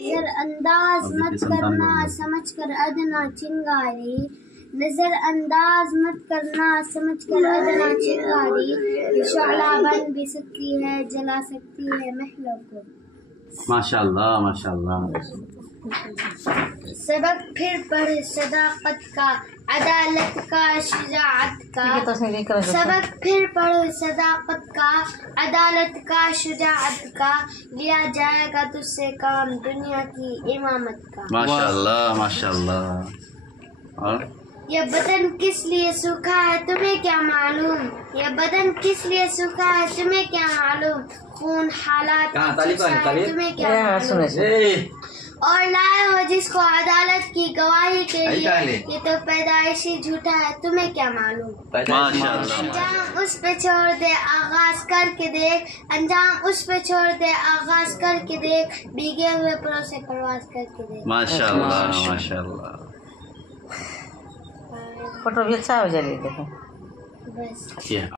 نظر انداز مت کرنا سمجھ کر ادنا چنگاری، نظر انداز مت کرنا سمجھ کر ادنا چنگاری، یہ شعلہ بن بھی سکتی ہے جلا سکتی ہے محلوں کو۔ ماشاء اللہ ماشاء اللہ۔ سبق پھر پڑھ صداقت کا، عدالت کا، شجاعت کا، سبق پھر پڑھ صداقت کا، عدالت کا، شجاعت کا، لیا جائے گا تجھ سے کام دنیا کی امامت کا۔ ماشاء اللہ ماشاء اللہ۔ اور یہ بدن کس لیے سوکھا ہے تمہیں کیا معلوم، یہ بدن کس لیے سوکھا ہے تمہیں کیا معلوم، خون حالات تمہیں کیا معلوم، اور لائے ہو جس کو عدالت کی گواہی کے لیے، یہ تو پیدائشی جھوٹا ہے تمہیں کیا معلوم۔ انجام اس پہ چھوڑ دے آغاز کر کے دیکھ، انجام اس پہ چھوڑ دے آغاز کر کے دیکھ، بھیگے ہوئے پروں سے پرواز کر کے دیکھ۔ ماشاء اللہ ماشاء اللہ۔ فوٹو بھی اچھا ہو جائے دیکھیں بس۔